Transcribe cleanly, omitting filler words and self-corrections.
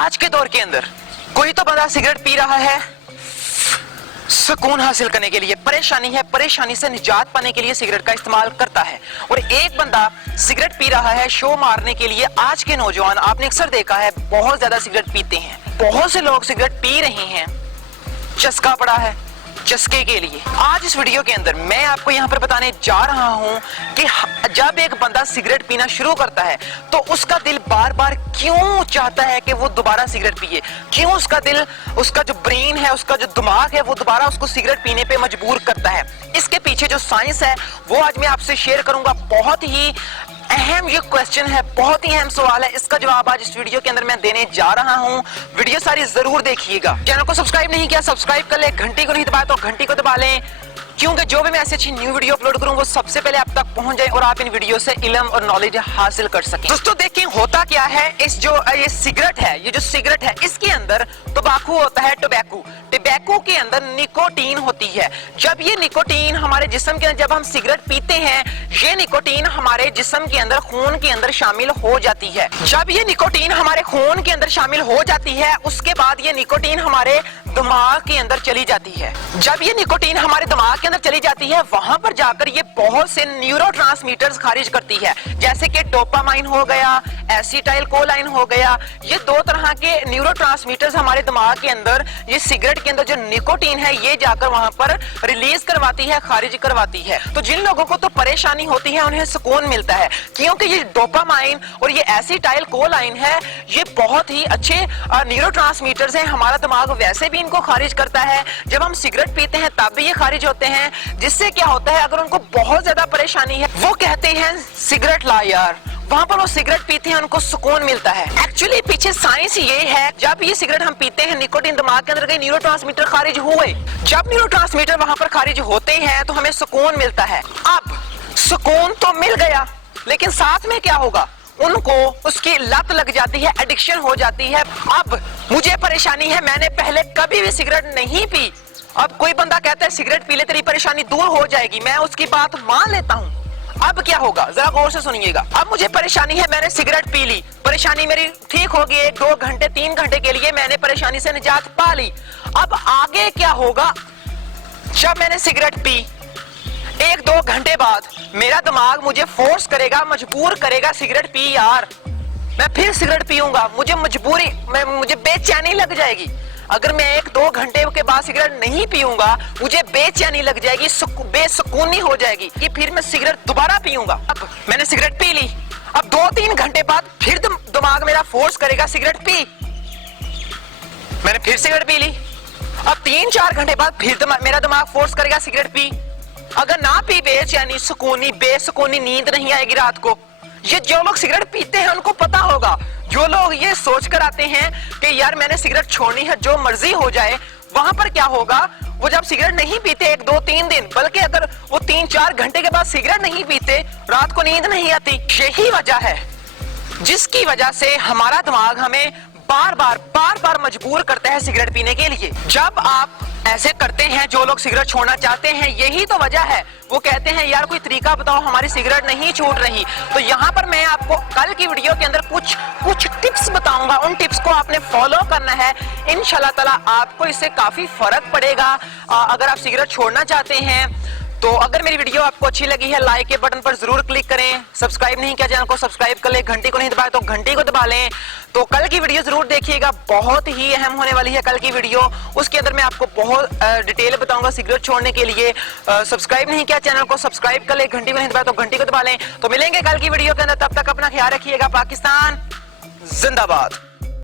आज के दौर के अंदर कोई तो बंदा सिगरेट पी रहा है सुकून हासिल करने के लिए, परेशानी है, परेशानी से निजात पाने के लिए सिगरेट का इस्तेमाल करता है, और एक बंदा सिगरेट पी रहा है शो मारने के लिए। आज के नौजवान आपने अक्सर देखा है बहुत ज्यादा सिगरेट पीते हैं। बहुत से लोग सिगरेट पी रहे हैं, चस्का पड़ा है, चस्के के लिए। आज इस वीडियो के अंदर मैं आपको यहाँ पर बताने जा रहा हूँ कि जब एक बंदा सिगरेट पीना शुरू करता है तो उसका दिल बार बार क्यों चाहता है कि वो दोबारा सिगरेट पिए, क्यों उसका दिल, उसका जो ब्रेन है, उसका जो दिमाग है, वो दोबारा उसको सिगरेट पीने पे मजबूर करता है। इसके पीछे जो साइंस है वो आज मैं आपसे शेयर करूंगा। बहुत ही अहम ये क्वेश्चन है, बहुत ही अहम सवाल है। इसका जवाब आज इस वीडियो के अंदर मैं देने जा रहा हूँ। वीडियो सारी जरूर देखिएगा। चैनल को सब्सक्राइब नहीं किया, सब्सक्राइब कर ले। घंटी को नहीं दबाया तो घंटी को दबा लें, क्योंकि जो भी मैं ऐसी अच्छी न्यू वीडियो अपलोड करूं वो सबसे पहले आप तक पहुंच जाए और आप इन वीडियो से इल्म और नॉलेज हासिल कर सकें। दोस्तों देखिए होता क्या है, ये सिगरेट है, ये जो सिगरेट है इसके अंदर तंबाकू होता है, टोबैको के अंदर निकोटीन होती है। जब ये निकोटीन हमारे जिस्म के अंदर, जब हम सिगरेट पीते हैं, ये निकोटीन हमारे जिस्म के अंदर, खून के अंदर शामिल हो जाती है। जब ये निकोटीन हमारे खून के अंदर शामिल हो जाती है उसके बाद ये निकोटीन हमारे दिमाग के अंदर चली जाती है। जब ये निकोटीन हमारे दिमाग के अंदर चली जाती है वहां पर जाकर ये बहुत से न्यूरोट्रांसमीटर्स खारिज करती है, जैसे कि डोपामाइन हो गया, एसिटाइलकोलाइन हो गया। ये दो तरह के न्यूरोट्रांसमीटर्स हमारे दिमाग के अंदर, ये सिगरेट के अंदर जो निकोटीन है ये जाकर वहां पर रिलीज करवाती है, खारिज करवाती है। तो जिन लोगों को तो परेशानी होती है उन्हें सुकून मिलता है, क्योंकि ये डोपामाइन और ये एसिटाइलकोलाइन है, ये बहुत ही अच्छे न्यूरोट्रांसमीटर्स हैं। हमारा दिमाग वैसे भी इनको खारिज करता है, जब हम सिगरेट पीते हैं तब भी ये खारिज होते हैं। जिससे क्या होता है, अगर उनको बहुत ज्यादा परेशानी है वो कहते हैं सिगरेट ला यार, वहां पर वो सिगरेट पीते हैं, उनको सुकून मिलता है। एक्चुअली पीछे साइंस ये है, जब ये सिगरेट हम पीते हैं निकोटीन दिमाग के अंदर गए, न्यूरोट्रांसमीटर खारिज हुए। जब न्यूरोट्रांसमीटर वहां पर खारिज होते हैं तो हमें सुकून मिलता है। अब सुकून तो मिल गया, लेकिन साथ में क्या होगा, उनको उसकी लत लग जाती है, एडिक्शन हो जाती है। अब मुझे परेशानी है, मैंने पहले कभी भी सिगरेट नहीं पी। अब कोई बंदा कहता है सिगरेट पी ले तेरी परेशानी दूर हो जाएगी, मैं उसकी बात मान लेता हूँ। अब क्या होगा जरा गौर से सुनिएगा। अब मुझे परेशानी है, मैंने सिगरेट पी ली, परेशानी मेरी ठीक होगी, 1, 2 घंटे 3 घंटे के लिए मैंने परेशानी से निजात पा ली। अब आगे क्या होगा, जब मैंने सिगरेट पी 1-2 घंटे बाद मेरा दिमाग मुझे फोर्स करेगा, मजबूर करेगा, सिगरेट पी यार, मैं फिर सिगरेट पीऊंगा, मुझे मजबूरी, मुझे बेचैनी लग जाएगी। अगर मैं 1-2 घंटे के बाद सिगरेट नहीं पीऊंगा मुझे बेचैनी लग जाएगी, बेसुकूनी हो जाएगी कि फिर मैं सिगरेट दोबारा पीऊंगा। अब मैंने सिगरेट पी ली, अब 2-3 घंटे बाद फिर दिमाग मेरा फोर्स करेगा सिगरेट पी, मैंने फिर सिगरेट पी ली। अब 3-4 घंटे बाद फिर मेरा दिमाग फोर्स करेगा सिगरेट पी। अगर ना पी बेचैनी, बेसुकूनी नींद नहीं आएगी रात को। ये जो लोग सिगरेट पीते हैं उनको पता होगा। जो लोग ये सोचकर आते हैं कि यार मैंने सिगरेट छोड़नी है, जो मर्जी हो जाए, वहां पर क्या होगा, वो जब सिगरेट नहीं पीते 1-2-3 दिन, बल्कि अगर वो 3-4 घंटे के बाद सिगरेट नहीं पीते, रात को नींद नहीं आती। यही वजह है जिसकी वजह से हमारा दिमाग हमें बार बार मजबूर करता है सिगरेट पीने के लिए। जब आप ऐसे करते हैं, जो लोग सिगरेट छोड़ना चाहते हैं, यही तो वजह है। वो कहते हैं यार कोई तरीका बताओ, हमारी सिगरेट नहीं छूट रही। तो यहाँ पर मैं आपको कल की वीडियो के अंदर कुछ टिप्स बताऊंगा, उन टिप्स को आपने फॉलो करना है। इंशाल्लाह ताला आपको इससे काफी फर्क पड़ेगा अगर आप सिगरेट छोड़ना चाहते हैं। तो अगर मेरी वीडियो आपको अच्छी लगी है लाइक के बटन पर जरूर क्लिक करें, सब्सक्राइब नहीं किया चैनल को सब्सक्राइब कर ले, घंटी को नहीं दबाया तो घंटी को दबा लें। तो कल की वीडियो जरूर देखिएगा, बहुत ही अहम होने वाली है कल की वीडियो। उसके अंदर मैं आपको बहुत डिटेल बताऊंगा सिगरेट छोड़ने के लिए। सब्सक्राइब नहीं किया चैनल को सब्सक्राइब कर ले, घंटी को नहीं दबाया तो घंटी को दबा लें। तो मिलेंगे कल की वीडियो के अंदर, तब तक अपना ख्याल रखिएगा। पाकिस्तान जिंदाबाद।